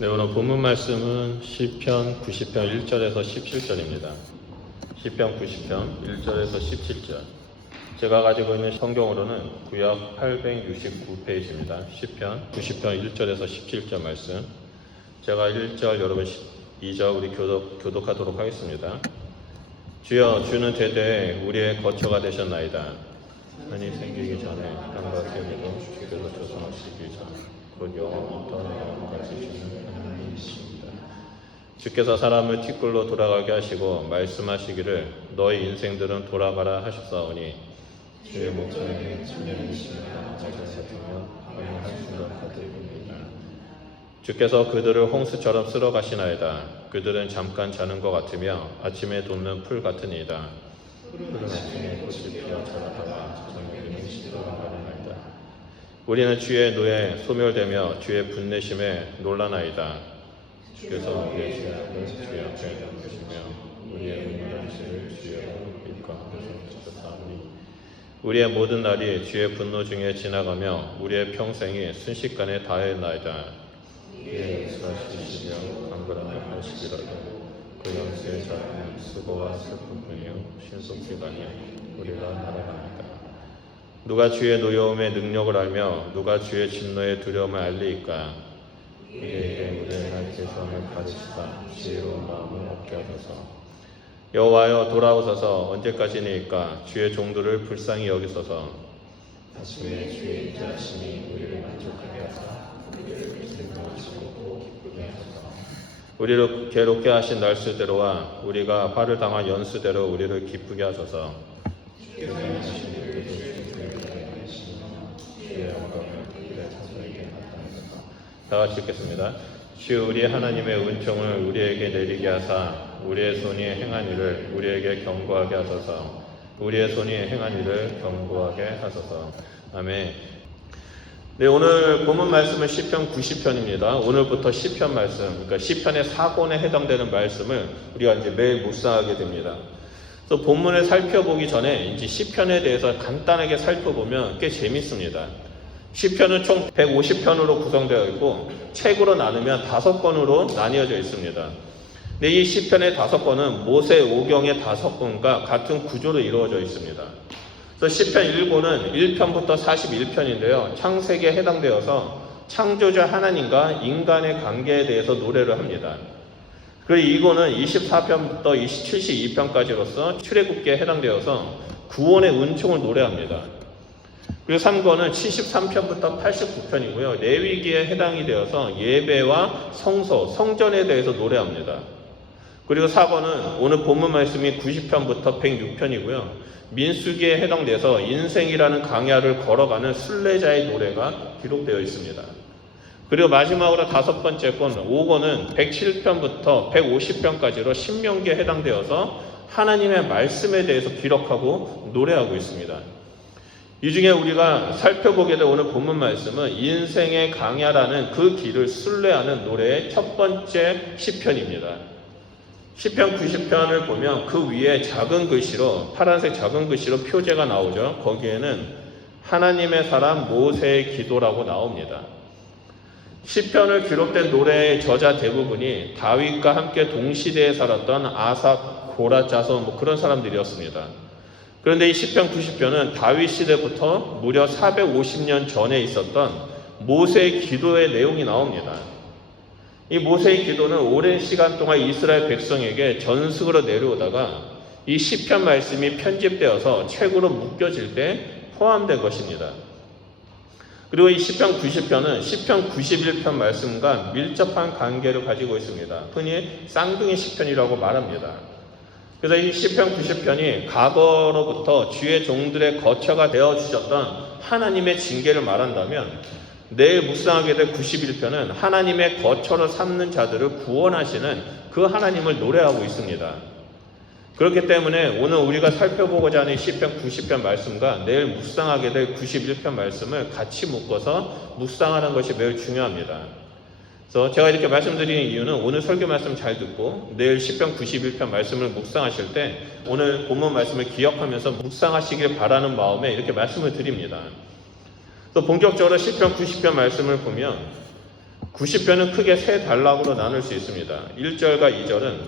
네, 오늘 본문 말씀은 시편 90편 1절에서 17절입니다. 시편 90편 1절에서 17절. 제가 가지고 있는 성경으로는 구약 869페이지입니다. 시편 90편 1절에서 17절 말씀. 제가 1절, 여러분 2절 우리 교독하도록 하겠습니다. 주여, 주는 대대에 우리의 거처가 되셨나이다. 하늘이 생기기 전에 땅과 태우도 주께서 조성하시기 전 곧 영원부터 영원까지 주는 하나님이십니다. 주께서 사람을 티끌로 돌아가게 하시고 말씀하시기를 너희 인생들은 돌아가라 하셨사오니 주의 목전에 침략이십니다. 자전사하며 영원한 순간 가득입니다. 주께서 그들을 홍수처럼 쓸어 가시나이다. 그들은 잠깐 자는 것 같으며 아침에 돋는 풀 같으니이다. 푸른 아침에 꽃이 피어 자라다가 저녁에는 시들어가 마르나이다. 우리는 주의 노에 소멸되며 주의 분내심에 놀라나이다. 주께서 우리의 죄악을 주의 앞에 덮으시며 우리의 음란한 죄를 주의 입과하셔서 주셨사오니 우리의 모든 날이 주의 분노 중에 지나가며 우리의 평생이 순식간에 다했나이다. 이에 역사하시시며 강건함을 하시기라도 그 영세의 자는 수고와 슬픔뿐이요 신속히가 아니요 우리가 날아갑니다. 누가 주의 노여움의 능력을 알며 누가 주의 진노의 두려움을 알리이까? 이에 우리의 날 개선을 가르치사 지혜로운 마음을 얻게 하소서. 여호와여 돌아오소서. 언제까지니까? 주의 종들을 불쌍히 여기소서. 다시의 주의 인자하심이 우리를 만족하게 하사 우리를 즐거워하시고 기쁘게 하소서. 우리를 괴롭게 하신 날수대로와 우리가 화를 당한 연수대로 우리를 기쁘게 하소서. 주께서 하신 일을 주의 영광을 우리의 자손에게 나타내소서. 다 같이 읽겠습니다. 주 우리 하나님의 은총을 우리에게 내리게 하사 우리의 손이 행한 일을 우리에게 경고하게 하소서. 우리의 손이 행한 일을 경고하게 하소서. 아멘. 네, 오늘 본문 말씀은 시편 90편입니다. 오늘부터 시편 말씀, 그러니까 시편의 4권에 해당되는 말씀을 우리가 이제 매일 묵상하게 됩니다. 또 본문을 살펴보기 전에 이제 시편에 대해서 간단하게 살펴보면 꽤 재밌습니다. 시편은 총 150편으로 구성되어 있고 책으로 나누면 5권으로 나뉘어져 있습니다. 근데 이 시편의 5권은 모세 오경의 5권과 같은 구조로 이루어져 있습니다. 그래서 시편 1권은 1편부터 41편인데요. 창세기에 해당되어서 창조자 하나님과 인간의 관계에 대해서 노래를 합니다. 그리고 2권은 24편부터 72편까지로서 출애굽기에 해당되어서 구원의 은총을 노래합니다. 그리고 3권은 73편부터 89편이고요. 레위기에 해당이 되어서 예배와 성소, 성전에 대해서 노래합니다. 그리고 4권은 오늘 본문 말씀이 90편부터 106편이고요. 민수기에 해당돼서 인생이라는 강야를 걸어가는 순례자의 노래가 기록되어 있습니다. 그리고 마지막으로 5번째 권 5권은 107편부터 150편까지로 신명기에 해당되어서 하나님의 말씀에 대해서 기록하고 노래하고 있습니다. 이 중에 우리가 살펴보게 될 오늘 본문 말씀은 인생의 강야라는 그 길을 순례하는 노래의 첫 번째 시편입니다. 시편 90편을 보면 그 위에 작은 글씨로, 파란색 작은 글씨로 표제가 나오죠. 거기에는 하나님의 사람 모세의 기도라고 나옵니다. 시편을 기록된 노래의 저자 대부분이 다윗과 함께 동시대에 살았던 아삽, 고라 자손 그런 사람들이었습니다. 그런데 이 시편 90편은 다윗 시대부터 무려 450년 전에 있었던 모세의 기도의 내용이 나옵니다. 이 모세의 기도는 오랜 시간 동안 이스라엘 백성에게 전승으로 내려오다가 이 시편 말씀이 편집되어서 책으로 묶여질 때 포함된 것입니다. 그리고 이 시편 90편은 시편 91편 말씀과 밀접한 관계를 가지고 있습니다. 흔히 쌍둥이 시편이라고 말합니다. 그래서 이 시편 90편이 과거로부터 주의 종들의 거처가 되어주셨던 하나님의 징계를 말한다면 내일 묵상하게 될 91편은 하나님의 거처로 삼는 자들을 구원하시는 그 하나님을 노래하고 있습니다. 그렇기 때문에 오늘 우리가 살펴보고자 하는 시편 90편 말씀과 내일 묵상하게 될 91편 말씀을 같이 묶어서 묵상하는 것이 매우 중요합니다. 그래서 제가 이렇게 말씀드리는 이유는 오늘 설교 말씀 잘 듣고 내일 시편 91편 말씀을 묵상하실 때 오늘 본문 말씀을 기억하면서 묵상하시길 바라는 마음에 이렇게 말씀을 드립니다. 또 본격적으로 시편 90편 말씀을 보면 90편은 크게 세 단락으로 나눌 수 있습니다. 1절과 2절은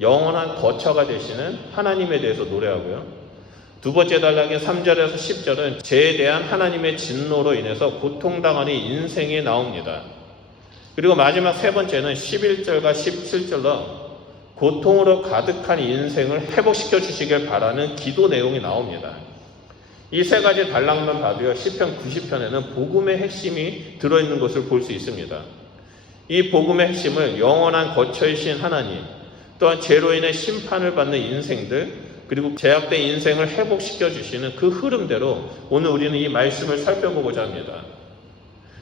영원한 거처가 되시는 하나님에 대해서 노래하고요. 두 번째 단락인 3절에서 10절은 죄에 대한 하나님의 진노로 인해서 고통당하는 인생이 나옵니다. 그리고 마지막 세 번째는 11절과 17절로 고통으로 가득한 인생을 회복시켜 주시길 바라는 기도 내용이 나옵니다. 이 세 가지 단락만 봐도요, 시편 90편에는 복음의 핵심이 들어있는 것을 볼 수 있습니다. 이 복음의 핵심을 영원한 거처이신 하나님, 또한 죄로 인해 심판을 받는 인생들, 그리고 제약된 인생을 회복시켜 주시는 그 흐름대로 오늘 우리는 이 말씀을 살펴보고자 합니다.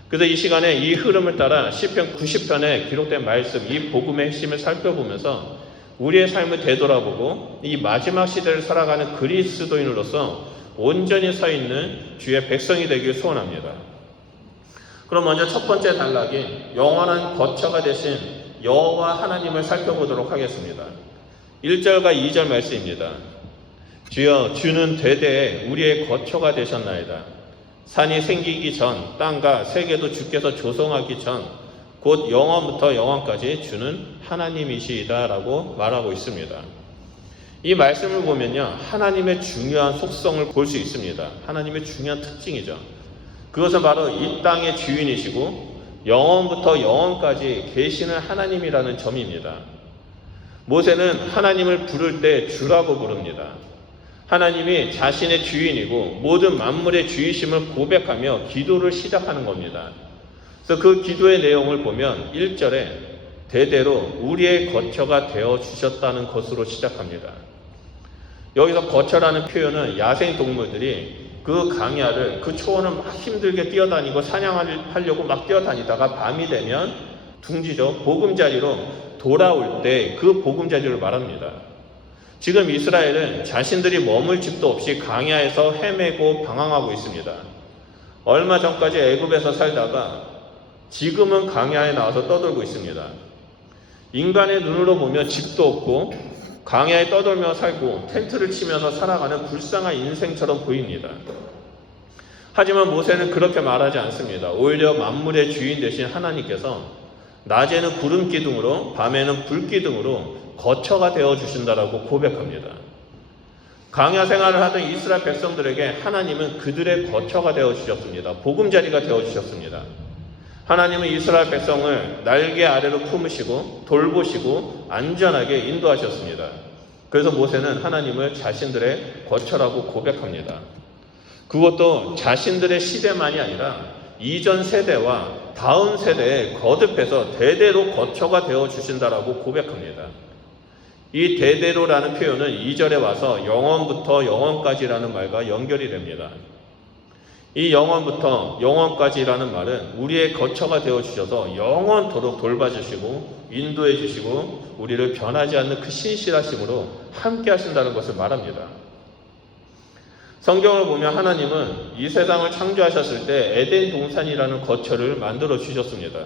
그래서 이 시간에 이 흐름을 따라 시편 90편에 기록된 말씀, 이 복음의 핵심을 살펴보면서 우리의 삶을 되돌아보고 이 마지막 시대를 살아가는 그리스도인으로서 온전히 서 있는 주의 백성이 되길 소원합니다. 그럼 먼저 첫 번째 단락인 영원한 거처가 되신 여호와 하나님을 살펴보도록 하겠습니다. 1절과 2절 말씀입니다. 주여, 주는 대대에 우리의 거처가 되셨나이다. 산이 생기기 전, 땅과 세계도 주께서 조성하기 전, 곧 영원부터 영원까지 주는 하나님이시이다 라고 말하고 있습니다. 이 말씀을 보면요, 하나님의 중요한 속성을 볼 수 있습니다. 하나님의 중요한 특징이죠. 그것은 바로 이 땅의 주인이시고 영원부터 영원까지 계시는 하나님이라는 점입니다. 모세는 하나님을 부를 때 주라고 부릅니다. 하나님이 자신의 주인이고 모든 만물의 주이심을 고백하며 기도를 시작하는 겁니다. 그래서 그 기도의 내용을 보면 1절에 대대로 우리의 거처가 되어 주셨다는 것으로 시작합니다. 여기서 거처라는 표현은 야생 동물들이 그 강야를, 그 초원을 막 힘들게 뛰어다니고 사냥하려고 막 뛰어다니다가 밤이 되면 둥지죠, 보금자리로 돌아올 때 그 보금자리를 말합니다. 지금 이스라엘은 자신들이 머물 집도 없이 강야에서 헤매고 방황하고 있습니다. 얼마 전까지 애굽에서 살다가 지금은 강야에 나와서 떠돌고 있습니다. 인간의 눈으로 보면 집도 없고 강야에 떠돌며 살고 텐트를 치면서 살아가는 불쌍한 인생처럼 보입니다. 하지만 모세는 그렇게 말하지 않습니다. 오히려 만물의 주인 되신 하나님께서 낮에는 구름 기둥으로 밤에는 불 기둥으로 거처가 되어 주신다라고 고백합니다. 강야 생활을 하던 이스라엘 백성들에게 하나님은 그들의 거처가 되어 주셨습니다. 보금자리가 되어 주셨습니다. 하나님은 이스라엘 백성을 날개 아래로 품으시고 돌보시고 안전하게 인도하셨습니다. 그래서 모세는 하나님을 자신들의 거처라고 고백합니다. 그것도 자신들의 시대만이 아니라 이전 세대와 다음 세대에 거듭해서 대대로 거처가 되어 주신다라고 고백합니다. 이 대대로라는 표현은 2절에 와서 영원부터 영원까지라는 말과 연결이 됩니다. 이 영원부터 영원까지라는 말은 우리의 거처가 되어주셔서 영원토록 돌봐주시고 인도해주시고 우리를 변하지 않는 그 신실하심으로 함께 하신다는 것을 말합니다. 성경을 보면 하나님은 이 세상을 창조하셨을 때 에덴 동산이라는 거처를 만들어 주셨습니다.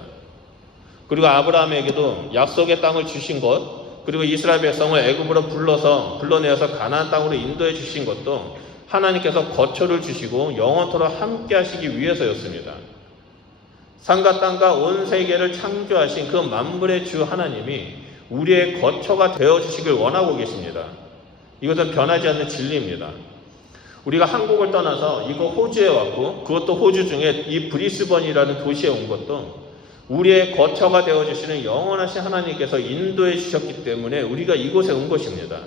그리고 아브라함에게도 약속의 땅을 주신 것, 그리고 이스라엘 백성을 애굽으로 불러내어서 가나안 땅으로 인도해 주신 것도 하나님께서 거처를 주시고 영원토록 함께 하시기 위해서였습니다. 산과 땅과 온 세계를 창조하신 그 만물의 주 하나님이 우리의 거처가 되어주시길 원하고 계십니다. 이것은 변하지 않는 진리입니다. 우리가 한국을 떠나서 이거 호주에 왔고 그것도 호주 중에 이 브리스번이라는 도시에 온 것도 우리의 거처가 되어주시는 영원하신 하나님께서 인도해 주셨기 때문에 우리가 이곳에 온 것입니다.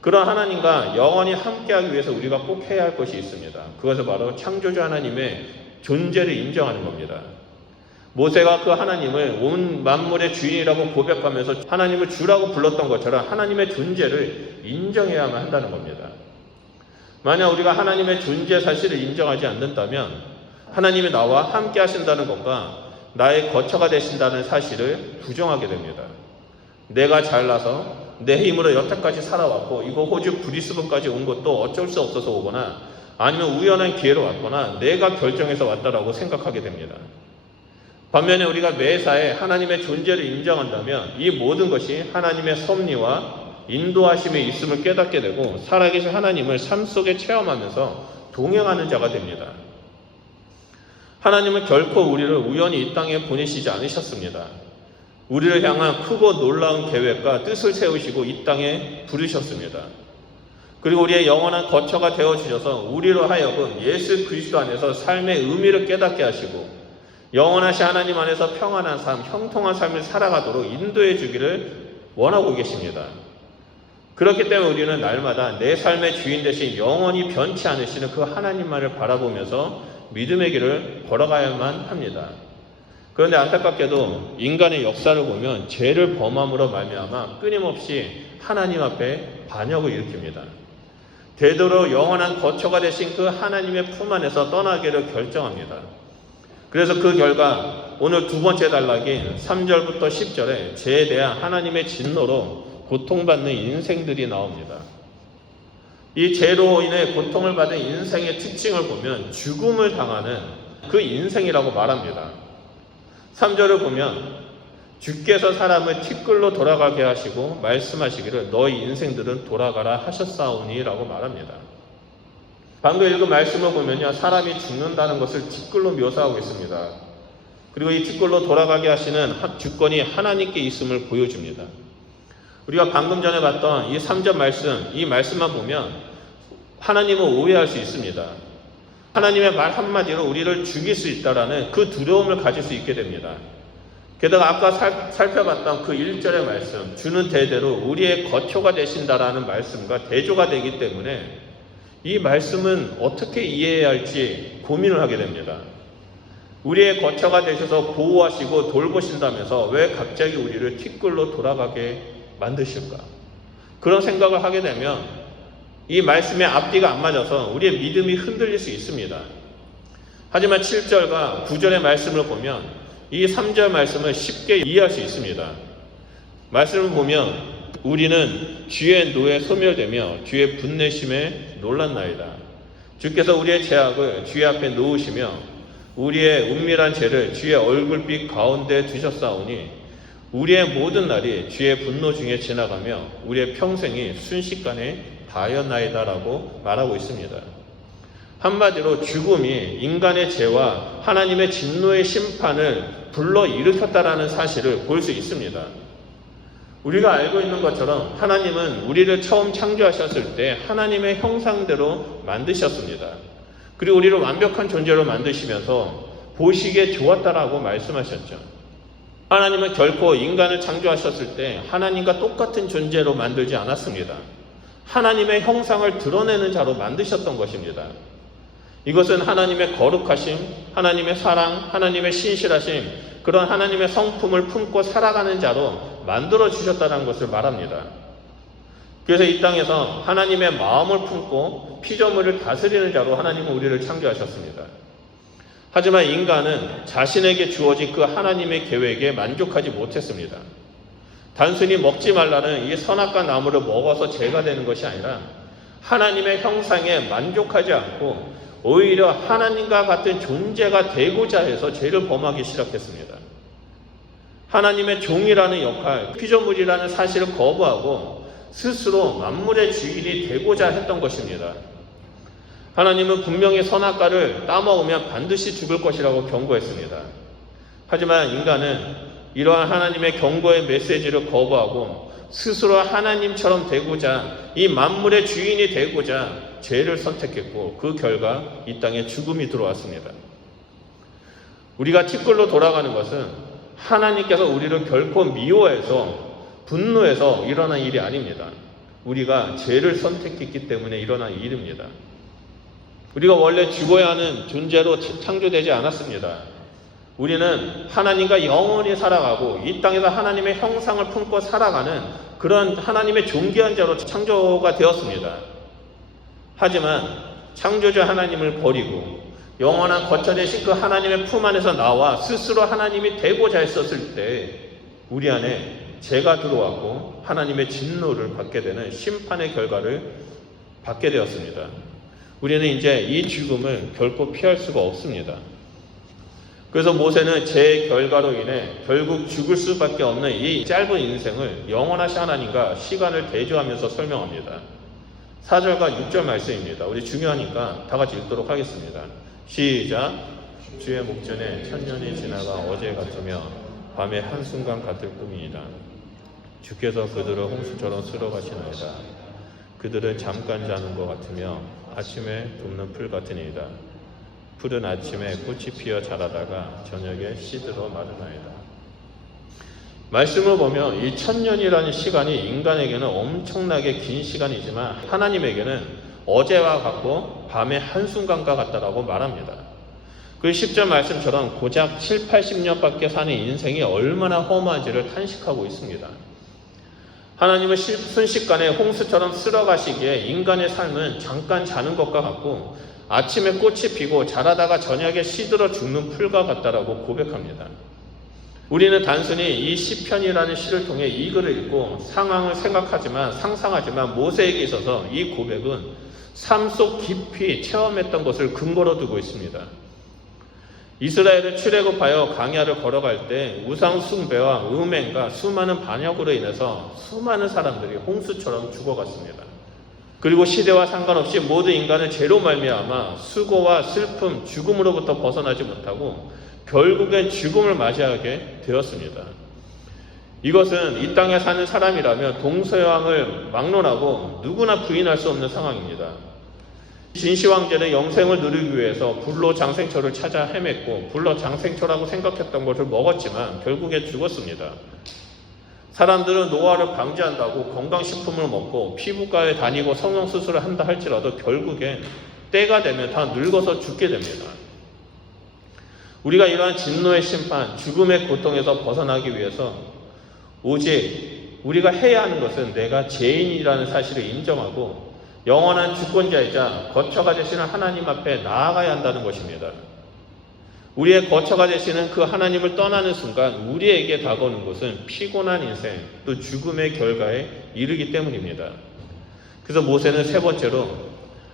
그런 하나님과 영원히 함께하기 위해서 우리가 꼭 해야 할 것이 있습니다. 그것은 바로 창조주 하나님의 존재를 인정하는 겁니다. 모세가 그 하나님을 온 만물의 주인이라고 고백하면서 하나님을 주라고 불렀던 것처럼 하나님의 존재를 인정해야만 한다는 겁니다. 만약 우리가 하나님의 존재 사실을 인정하지 않는다면 하나님이 나와 함께 하신다는 것과 나의 거처가 되신다는 사실을 부정하게 됩니다. 내가 잘나서 내 힘으로 여태까지 살아왔고 이거 호주 브리스번까지 온 것도 어쩔 수 없어서 오거나 아니면 우연한 기회로 왔거나 내가 결정해서 왔다라고 생각하게 됩니다. 반면에 우리가 매사에 하나님의 존재를 인정한다면 이 모든 것이 하나님의 섭리와 인도하심에 있음을 깨닫게 되고 살아계신 하나님을 삶 속에 체험하면서 동행하는 자가 됩니다. 하나님은 결코 우리를 우연히 이 땅에 보내시지 않으셨습니다. 우리를 향한 크고 놀라운 계획과 뜻을 세우시고 이 땅에 부르셨습니다. 그리고 우리의 영원한 거처가 되어주셔서 우리로 하여금 예수 그리스도 안에서 삶의 의미를 깨닫게 하시고 영원하신 하나님 안에서 평안한 삶, 형통한 삶을 살아가도록 인도해 주기를 원하고 계십니다. 그렇기 때문에 우리는 날마다 내 삶의 주인 대신 영원히 변치 않으시는 그 하나님만을 바라보면서 믿음의 길을 걸어가야만 합니다. 그런데 안타깝게도 인간의 역사를 보면 죄를 범함으로 말미암아 끊임없이 하나님 앞에 반역을 일으킵니다. 되도록 영원한 거처가 되신 그 하나님의 품 안에서 떠나기를 결정합니다. 그래서 그 결과 오늘 두 번째 단락인 3절부터 10절에 죄에 대한 하나님의 진노로 고통받는 인생들이 나옵니다. 이 죄로 인해 고통을 받은 인생의 특징을 보면 죽음을 당하는 그 인생이라고 말합니다. 3절을 보면 주께서 사람을 티끌로 돌아가게 하시고 말씀하시기를 너희 인생들은 돌아가라 하셨사오니 라고 말합니다. 방금 읽은 말씀을 보면요, 사람이 죽는다는 것을 티끌로 묘사하고 있습니다. 그리고 이 티끌로 돌아가게 하시는 주권이 하나님께 있음을 보여줍니다. 우리가 방금 전에 봤던 이 3절 말씀, 이 말씀만 보면 하나님을 오해할 수 있습니다. 하나님의 말 한마디로 우리를 죽일 수 있다라는 그 두려움을 가질 수 있게 됩니다. 게다가 아까 살펴봤던 그 1절의 말씀, 주는 대대로 우리의 거처가 되신다라는 말씀과 대조가 되기 때문에 이 말씀은 어떻게 이해해야 할지 고민을 하게 됩니다. 우리의 거처가 되셔서 보호하시고 돌보신다면서 왜 갑자기 우리를 티끌로 돌아가게 만드실까? 그런 생각을 하게 되면 이 말씀의 앞뒤가 안 맞아서 우리의 믿음이 흔들릴 수 있습니다. 하지만 7절과 9절의 말씀을 보면 이 3절 말씀을 쉽게 이해할 수 있습니다. 말씀을 보면 우리는 주의 노에 소멸되며 주의 분내심에 놀랐나이다. 주께서 우리의 죄악을 주의 앞에 놓으시며 우리의 은밀한 죄를 주의 얼굴빛 가운데 두셨사오니 우리의 모든 날이 주의 분노 중에 지나가며 우리의 평생이 순식간에 다하였나이다라고 말하고 있습니다. 한마디로 죽음이 인간의 죄와 하나님의 진노의 심판을 불러일으켰다라는 사실을 볼 수 있습니다. 우리가 알고 있는 것처럼 하나님은 우리를 처음 창조하셨을 때 하나님의 형상대로 만드셨습니다. 그리고 우리를 완벽한 존재로 만드시면서 보시기에 좋았다라고 말씀하셨죠. 하나님은 결코 인간을 창조하셨을 때 하나님과 똑같은 존재로 만들지 않았습니다. 하나님의 형상을 드러내는 자로 만드셨던 것입니다. 이것은 하나님의 거룩하심, 하나님의 사랑, 하나님의 신실하심, 그런 하나님의 성품을 품고 살아가는 자로 만들어 주셨다는 것을 말합니다. 그래서 이 땅에서 하나님의 마음을 품고 피조물을 다스리는 자로 하나님은 우리를 창조하셨습니다. 하지만 인간은 자신에게 주어진 그 하나님의 계획에 만족하지 못했습니다. 단순히 먹지 말라는 이 선악과 나무를 먹어서 죄가 되는 것이 아니라 하나님의 형상에 만족하지 않고 오히려 하나님과 같은 존재가 되고자 해서 죄를 범하기 시작했습니다. 하나님의 종이라는 역할, 피조물이라는 사실을 거부하고 스스로 만물의 주인이 되고자 했던 것입니다. 하나님은 분명히 선악과를 따먹으면 반드시 죽을 것이라고 경고했습니다. 하지만 인간은 이러한 하나님의 경고의 메시지를 거부하고 스스로 하나님처럼 되고자, 이 만물의 주인이 되고자 죄를 선택했고 그 결과 이 땅에 죽음이 들어왔습니다. 우리가 티끌로 돌아가는 것은 하나님께서 우리를 결코 미워해서 분노해서 일어난 일이 아닙니다. 우리가 죄를 선택했기 때문에 일어난 일입니다. 우리가 원래 죽어야 하는 존재로 창조되지 않았습니다. 우리는 하나님과 영원히 살아가고 이 땅에서 하나님의 형상을 품고 살아가는 그런 하나님의 존귀한 자로 창조가 되었습니다. 하지만 창조주 하나님을 버리고 영원한 거처 되신 그 하나님의 품 안에서 나와 스스로 하나님이 되고자 했었을 때 우리 안에 죄가 들어왔고 하나님의 진노를 받게 되는 심판의 결과를 받게 되었습니다. 우리는 이제 이 죽음을 결코 피할 수가 없습니다. 그래서 모세는 죄의 결과로 인해 결국 죽을 수밖에 없는 이 짧은 인생을 영원하신 하나님과 시간을 대조하면서 설명합니다. 4절과 6절 말씀입니다. 우리 중요하니까 다 같이 읽도록 하겠습니다. 시작. 주의 목전에 천년이 지나가 어제 같으며 밤의 한순간 같을 뿐이니라. 주께서 그들을 홍수처럼 쓸어가시나이다. 그들은 잠깐 자는 것 같으며 아침에 돋는 풀 같으니이다. 풀은 아침에 꽃이 피어 자라다가 저녁에 시들어 마르나이다. 말씀을 보면 이 천년이라는 시간이 인간에게는 엄청나게 긴 시간이지만 하나님에게는 어제와 같고 밤의 한순간과 같다라고 말합니다. 그 10절 말씀처럼 고작 7, 80년밖에 사는 인생이 얼마나 허무한지를 탄식하고 있습니다. 하나님은 순식간에 홍수처럼 쓸어가시기에 인간의 삶은 잠깐 자는 것과 같고 아침에 꽃이 피고 자라다가 저녁에 시들어 죽는 풀과 같다라고 고백합니다. 우리는 단순히 이 시편이라는 시를 통해 이 글을 읽고 상황을 상상하지만 모세에게 있어서 이 고백은 삶 속 깊이 체험했던 것을 근거로 두고 있습니다. 이스라엘을 출애굽하여 광야를 걸어갈 때 우상 숭배와 음행과 수많은 반역으로 인해서 수많은 사람들이 홍수처럼 죽어갔습니다. 그리고 시대와 상관없이 모든 인간은 죄로 말미암아 수고와 슬픔, 죽음으로부터 벗어나지 못하고 결국엔 죽음을 맞이하게 되었습니다. 이것은 이 땅에 사는 사람이라면 동서양을 막론하고 누구나 부인할 수 없는 상황입니다. 진시황제는 영생을 누리기 위해서 불로 장생초를 찾아 헤맸고 불로 장생초라고 생각했던 것을 먹었지만 결국에 죽었습니다. 사람들은 노화를 방지한다고 건강식품을 먹고 피부과에 다니고 성형수술을 한다 할지라도 결국엔 때가 되면 다 늙어서 죽게 됩니다. 우리가 이러한 진노의 심판, 죽음의 고통에서 벗어나기 위해서 오직 우리가 해야 하는 것은 내가 죄인이라는 사실을 인정하고 영원한 주권자이자 거처가 되시는 하나님 앞에 나아가야 한다는 것입니다. 우리의 거처가 되시는 그 하나님을 떠나는 순간 우리에게 다가오는 것은 피곤한 인생, 또 죽음의 결과에 이르기 때문입니다. 그래서 모세는 세 번째로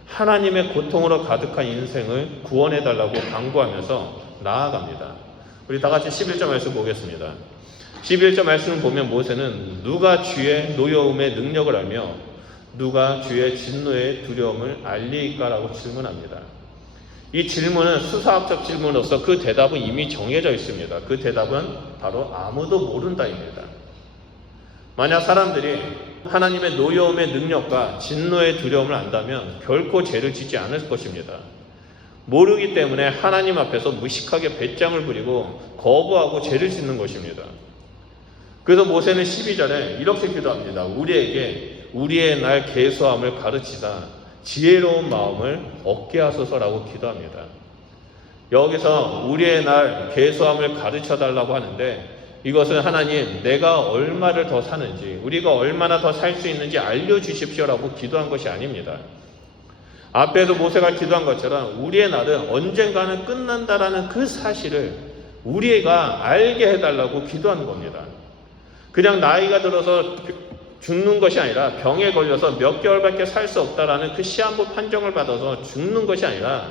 하나님의 고통으로 가득한 인생을 구원해달라고 간구하면서 나아갑니다. 우리 다 같이 11절 말씀 보겠습니다. 11절 말씀을 보면 모세는 누가 주의 노여움의 능력을 알며 누가 주의 진노의 두려움을 알리까라고 질문합니다. 이 질문은 수사학적 질문으로서 그 대답은 이미 정해져 있습니다. 그 대답은 바로 아무도 모른다입니다. 만약 사람들이 하나님의 노여움의 능력과 진노의 두려움을 안다면 결코 죄를 짓지 않을 것입니다. 모르기 때문에 하나님 앞에서 무식하게 배짱을 부리고 거부하고 죄를 짓는 것입니다. 그래서 모세는 12절에 이렇게 기도합니다. 우리에게 우리의 날 계수함을 가르치사 지혜로운 마음을 얻게 하소서라고 기도합니다. 여기서 우리의 날 계수함을 가르쳐 달라고 하는데 이것은 하나님 내가 얼마를 더 사는지 우리가 얼마나 더 살 수 있는지 알려주십시오라고 기도한 것이 아닙니다. 앞에서 모세가 기도한 것처럼 우리의 날은 언젠가는 끝난다라는 그 사실을 우리가 알게 해달라고 기도하는 겁니다. 그냥 나이가 들어서 죽는 것이 아니라 병에 걸려서 몇 개월밖에 살 수 없다라는 그 시한부 판정을 받아서 죽는 것이 아니라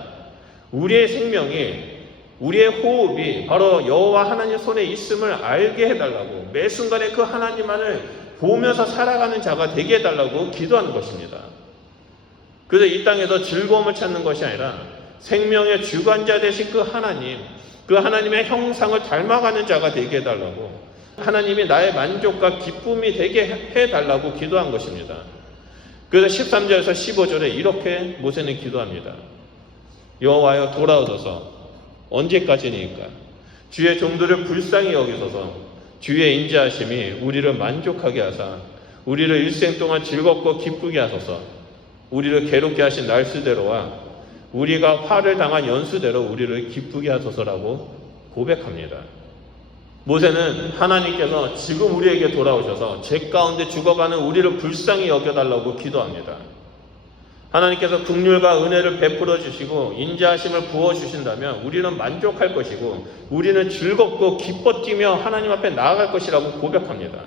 우리의 생명이 우리의 호흡이 바로 여호와 하나님 손에 있음을 알게 해달라고 매 순간에 그 하나님만을 보면서 살아가는 자가 되게 해달라고 기도하는 것입니다. 그래서 이 땅에서 즐거움을 찾는 것이 아니라 생명의 주관자 되신 그 하나님, 그 하나님의 형상을 닮아가는 자가 되게 해달라고 하나님이 나의 만족과 기쁨이 되게 해달라고 기도한 것입니다. 그래서 13절에서 15절에 이렇게 모세는 기도합니다. 여호와여 돌아오소서. 언제까지니까? 주의 종들을 불쌍히 여기소서. 주의 인자하심이 우리를 만족하게 하사 우리를 일생 동안 즐겁고 기쁘게 하소서. 우리를 괴롭게 하신 날수대로와 우리가 화를 당한 연수대로 우리를 기쁘게 하소서라고 고백합니다. 모세는 하나님께서 지금 우리에게 돌아오셔서 죄 가운데 죽어가는 우리를 불쌍히 여겨달라고 기도합니다. 하나님께서 긍휼과 은혜를 베풀어 주시고 인자하심을 부어주신다면 우리는 만족할 것이고 우리는 즐겁고 기뻐 뛰며 하나님 앞에 나아갈 것이라고 고백합니다.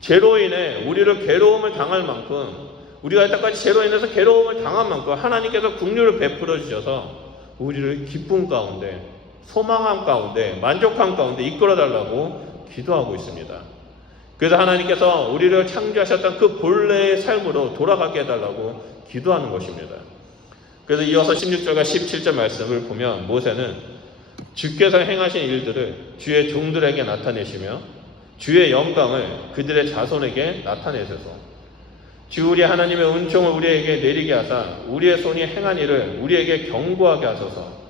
죄로 인해 우리를 괴로움을 당할 만큼 우리가 이때까지 죄로 인해서 괴로움을 당한 만큼 하나님께서 긍휼을 베풀어 주셔서 우리를 기쁨 가운데 소망함 가운데 만족함 가운데 이끌어달라고 기도하고 있습니다. 그래서 하나님께서 우리를 창조하셨던 그 본래의 삶으로 돌아가게 해달라고 기도하는 것입니다. 그래서 이어서 16절과 17절 말씀을 보면 모세는 주께서 행하신 일들을 주의 종들에게 나타내시며 주의 영광을 그들의 자손에게 나타내소서. 주 우리 하나님의 은총을 우리에게 내리게 하사 우리의 손이 행한 일을 우리에게 경고하게 하소서.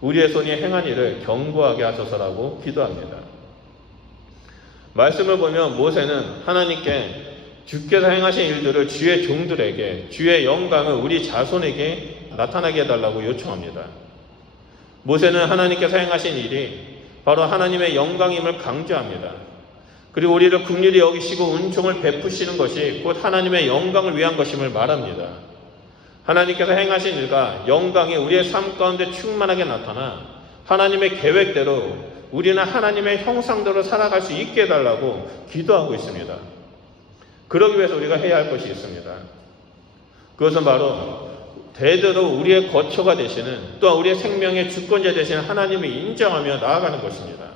우리의 손이 행한 일을 경고하게 하소서라고 기도합니다. 말씀을 보면 모세는 하나님께 주께서 행하신 일들을 주의 종들에게, 주의 영광을 우리 자손에게 나타나게 해달라고 요청합니다. 모세는 하나님께서 행하신 일이 바로 하나님의 영광임을 강조합니다. 그리고 우리를 긍휼히 여기시고 은총을 베푸시는 것이 곧 하나님의 영광을 위한 것임을 말합니다. 하나님께서 행하신 일과 영광이 우리의 삶 가운데 충만하게 나타나 하나님의 계획대로 우리는 하나님의 형상대로 살아갈 수 있게 해달라고 기도하고 있습니다. 그러기 위해서 우리가 해야 할 것이 있습니다. 그것은 바로 대대로 우리의 거처가 되시는, 또한 우리의 생명의 주권자 되시는 하나님을 인정하며 나아가는 것입니다.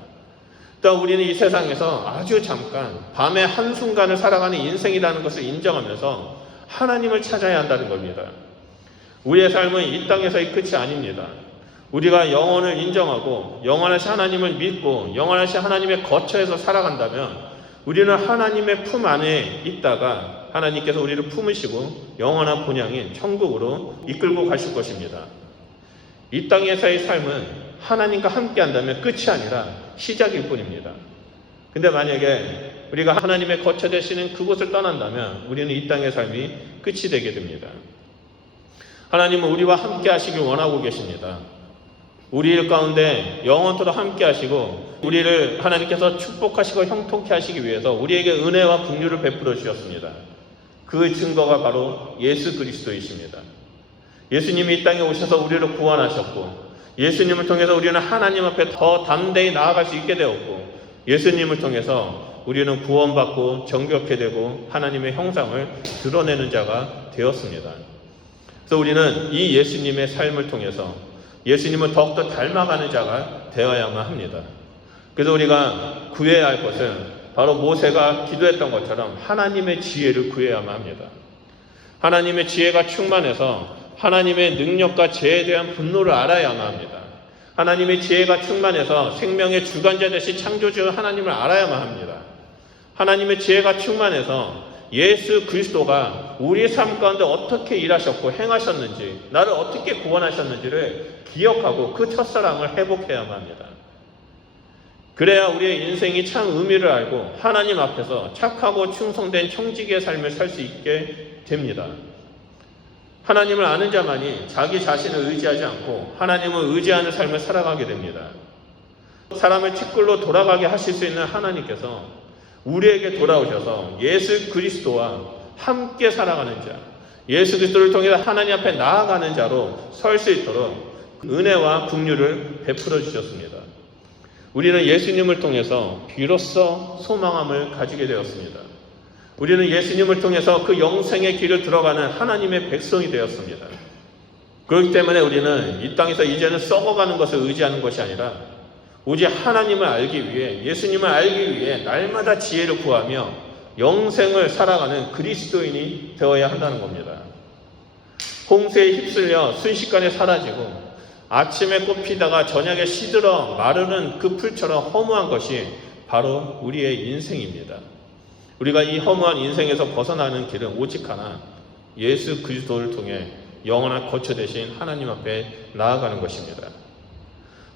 또한 우리는 이 세상에서 아주 잠깐 밤의 한순간을 살아가는 인생이라는 것을 인정하면서 하나님을 찾아야 한다는 겁니다. 우리의 삶은 이 땅에서의 끝이 아닙니다. 우리가 영혼을 인정하고 영원하신 하나님을 믿고 영원하신 하나님의 거처에서 살아간다면 우리는 하나님의 품 안에 있다가 하나님께서 우리를 품으시고 영원한 본향인 천국으로 이끌고 가실 것입니다. 이 땅에서의 삶은 하나님과 함께 한다면 끝이 아니라 시작일 뿐입니다. 근데 만약에 우리가 하나님의 거처 되시는 그곳을 떠난다면 우리는 이 땅의 삶이 끝이 되게 됩니다. 하나님은 우리와 함께 하시길 원하고 계십니다. 우리 가운데 영원토록 함께 하시고 우리를 하나님께서 축복하시고 형통케 하시기 위해서 우리에게 은혜와 긍휼을 베풀어 주셨습니다. 그 증거가 바로 예수 그리스도이십니다. 예수님이 이 땅에 오셔서 우리를 구원하셨고 예수님을 통해서 우리는 하나님 앞에 더 담대히 나아갈 수 있게 되었고 예수님을 통해서 우리는 구원받고 정결케 되고 하나님의 형상을 드러내는 자가 되었습니다. 그래서 우리는 이 예수님의 삶을 통해서 예수님을 더욱더 닮아가는 자가 되어야만 합니다. 그래서 우리가 구해야 할 것은 바로 모세가 기도했던 것처럼 하나님의 지혜를 구해야만 합니다. 하나님의 지혜가 충만해서 하나님의 능력과 죄에 대한 분노를 알아야만 합니다. 하나님의 지혜가 충만해서 생명의 주관자 되신 창조주 하나님을 알아야만 합니다. 하나님의 지혜가 충만해서 예수 그리스도가 우리의 삶 가운데 어떻게 일하셨고 행하셨는지, 나를 어떻게 구원하셨는지를 기억하고 그 첫사랑을 회복해야만 합니다. 그래야 우리의 인생이 참 의미를 알고 하나님 앞에서 착하고 충성된 청지기의 삶을 살 수 있게 됩니다. 하나님을 아는 자만이 자기 자신을 의지하지 않고 하나님을 의지하는 삶을 살아가게 됩니다. 사람을 티끌로 돌아가게 하실 수 있는 하나님께서 우리에게 돌아오셔서 예수 그리스도와 함께 살아가는 자, 예수 그리스도를 통해서 하나님 앞에 나아가는 자로 설 수 있도록 은혜와 긍휼을 베풀어 주셨습니다. 우리는 예수님을 통해서 비로소 소망함을 가지게 되었습니다. 우리는 예수님을 통해서 그 영생의 길을 들어가는 하나님의 백성이 되었습니다. 그렇기 때문에 우리는 이 땅에서 이제는 썩어가는 것을 의지하는 것이 아니라 오직 하나님을 알기 위해, 예수님을 알기 위해 날마다 지혜를 구하며 영생을 살아가는 그리스도인이 되어야 한다는 겁니다. 홍수에 휩쓸려 순식간에 사라지고 아침에 꽃피다가 저녁에 시들어 마르는 그 풀처럼 허무한 것이 바로 우리의 인생입니다. 우리가 이 허무한 인생에서 벗어나는 길은 오직 하나, 예수 그리스도를 통해 영원한 거처 되신 하나님 앞에 나아가는 것입니다.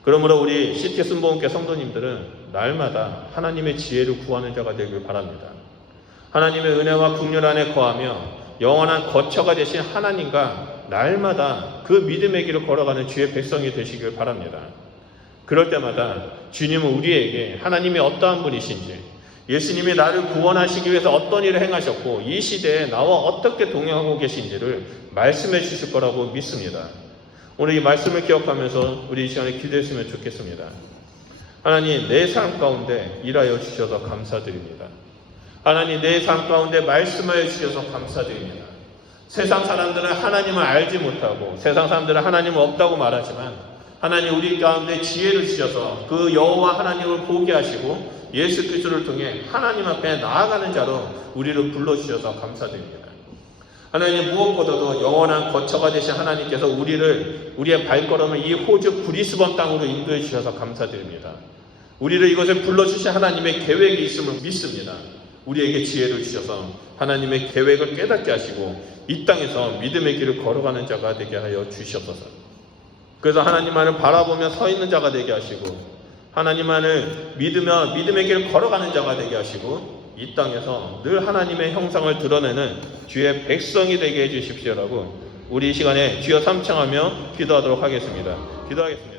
그러므로 우리 CT 순복음교회 성도님들은 날마다 하나님의 지혜를 구하는 자가 되길 바랍니다. 하나님의 은혜와 긍휼 안에 거하며 영원한 거처가 되신 하나님과 날마다 그 믿음의 길을 걸어가는 주의 백성이 되시길 바랍니다. 그럴 때마다 주님은 우리에게 하나님이 어떠한 분이신지, 예수님이 나를 구원하시기 위해서 어떤 일을 행하셨고 이 시대에 나와 어떻게 동행하고 계신지를 말씀해 주실 거라고 믿습니다. 오늘 이 말씀을 기억하면서 우리 이 시간에 기도했으면 좋겠습니다. 하나님, 내 삶 가운데 일하여 주셔서 감사드립니다. 하나님, 내 삶 가운데 말씀하여 주셔서 감사드립니다. 세상 사람들은 하나님을 알지 못하고 세상 사람들은 하나님은 없다고 말하지만 하나님, 우리 가운데 지혜를 주셔서 그 여호와 하나님을 보게 하시고 예수 그리스도를 통해 하나님 앞에 나아가는 자로 우리를 불러주셔서 감사드립니다. 하나님 무엇보다도 영원한 거처가 되신 하나님께서 우리의 발걸음을 이 호주 브리스번 땅으로 인도해 주셔서 감사드립니다. 우리를 이것에 불러주신 하나님의 계획이 있음을 믿습니다. 우리에게 지혜를 주셔서 하나님의 계획을 깨닫게 하시고 이 땅에서 믿음의 길을 걸어가는 자가 되게 하여 주시옵소서. 그래서 하나님만을 바라보며 서 있는 자가 되게 하시고 하나님만을 믿으며 믿음의 길을 걸어가는 자가 되게 하시고 이 땅에서 늘 하나님의 형상을 드러내는 주의 백성이 되게 해주십시오라고 우리 이 시간에 주여 삼창하며 기도하도록 하겠습니다. 기도하겠습니다.